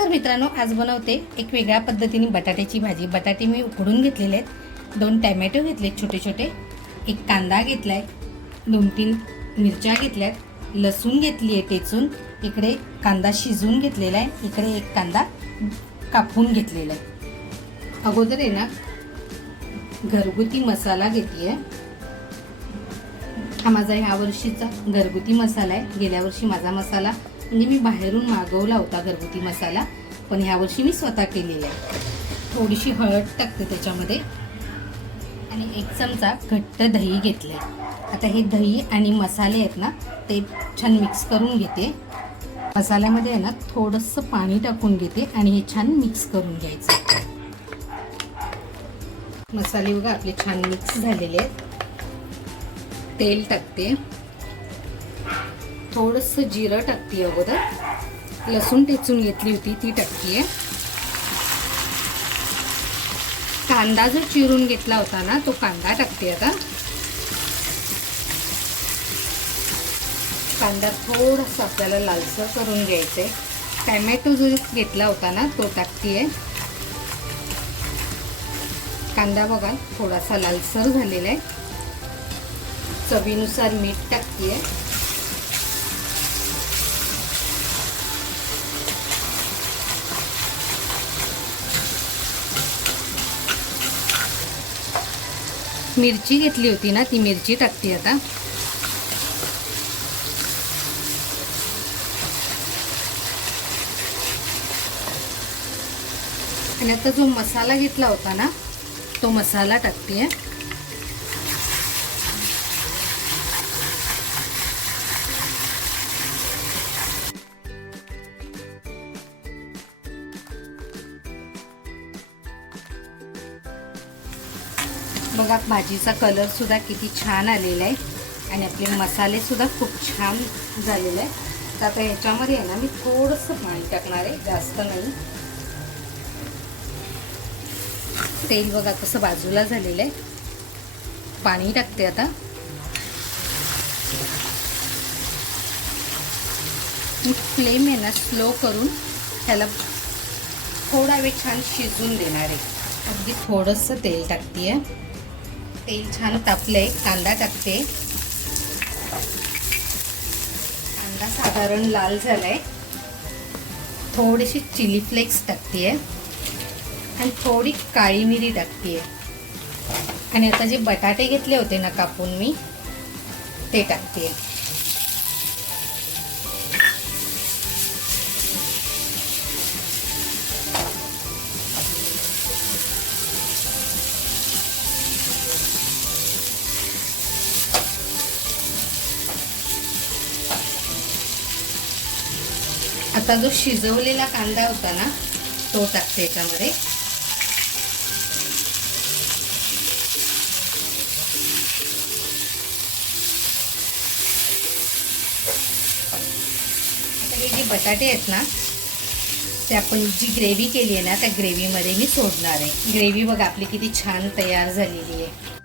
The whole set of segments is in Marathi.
नमस्कार मित्रांनो आज बनवते एक वेगळ्या पद्धतीने बटाट्याची भाजी. बटाटे मी उकडून घेतलेले आहेत. दोन टॅमॅटो घेतलेत छोटे छोटे. एक कांदा घेतला आहे दोन तीन मिरच्या घेतल्यात. लसूण घेतली आहे टेचून. इकडे कांदा शिजवून घेतलेला आहे. इकडे एक कांदा कापून घेतलेला आहे. अगोदर आहे ना घरगुती मसाला घेते हा माझा ह्या वर्षीचा घरगुती मसाला आहे. गेल्या वर्षी माझा मसाला म्हणजे मी बाहेरून मागवला होता घरगुती मसाला पण ह्यावर्षी मी स्वतः केलेला आहे. थोडीशी हळद टाकते त्याच्यामध्ये आणि एक चमचा घट्ट दही घेतले आता हे दही आणि मसाले आहेत ना ते छान मिक्स करून घेते. मसाल्यामध्ये आहे ना थोडंसं पाणी टाकून घेते आणि हे छान मिक्स करून घ्यायचं. मसाले बघा आपले छान मिक्स झालेले आहेत. तेल टाकते. थोडंसं जिरं टाकते अगोदर. लसूण ठेचून घेतली होती ती टाकते कांदा जो चिरून घेतला होता ना तो कांदा टाकते आता. कांदा थोडासा आपल्याला लालसर करून घ्यायचा आहे टॅमॅटो जो घेतला होता ना तो टाकते कांदा बघा थोडासा लालसर झालेला आहे चवीनुसार मीठ टाकते मिरची घेतली होती ना ती मिरची टाकते आता. आणि आता जो मसाला घेतला होता ना तो मसाला टाकते बघा भाजीचा कलरसुद्धा किती छान आलेला आहे. आणि आपले मसालेसुद्धा खूप छान झालेले आहे तर आता ह्याच्यामध्ये आहे ना मी थोडंसं पाणी टाकणार आहे जास्त नाही. तेल बघा कसं बाजूला झालेलं आहे. पाणी टाकते आता. फ्लेम आहे ना स्लो करून त्याला थोडा वेळ छान शिजून देणार आहे. अगदी थोडंसं तेल टाकते आहे तेल छान तापलंय कांदा टाकते. कांदा साधारण लाल झालाय. थोडीशी चिली फ्लेक्स टाकते आणि थोडी काळी मिरी टाकते आणि आता जे बटाटे घेतले होते ना कापून मी ते टाकते आता जो शिजवलेला कांदा होता ना तो टाकते याच्यामध्ये आता हे जे बटाटे आहेत ना ते आपण जी ग्रेव्ही केली आहे ना त्या ग्रेव्हीमध्ये मी सोडणार आहे. ग्रेव्ही बघा आपली किती छान तयार झालेली आहे.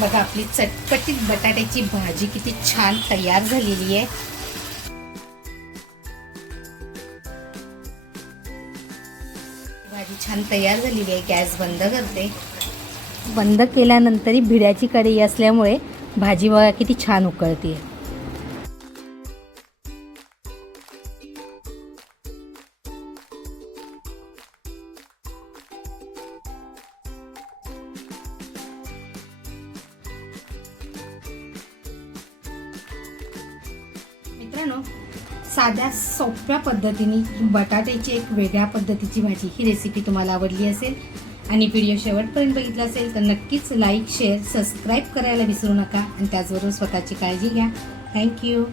बघा आपली चटपटीत बटाट्याची भाजी किती छान तयार झालेली आहे. भाजी छान तयार झालेली आहे गॅस बंद करते. बंद केल्यानंतरही भिड्याची कढई असल्यामुळे भाजी बघा किती छान उकळते मित्रांनो साध्या सोप्या पद्धतीने बटाट्याची एक वेगळ्या पद्धतीची भाजी ही रेसिपी तुम्हाला आवडली असेल आणि व्हिडिओ शेवटपर्यंत बघितला असेल तर नक्कीच लाईक शेअर सबस्क्राईब करायला विसरू नका आणि त्याचबरोबर स्वतःची काळजी घ्या. थँक्यू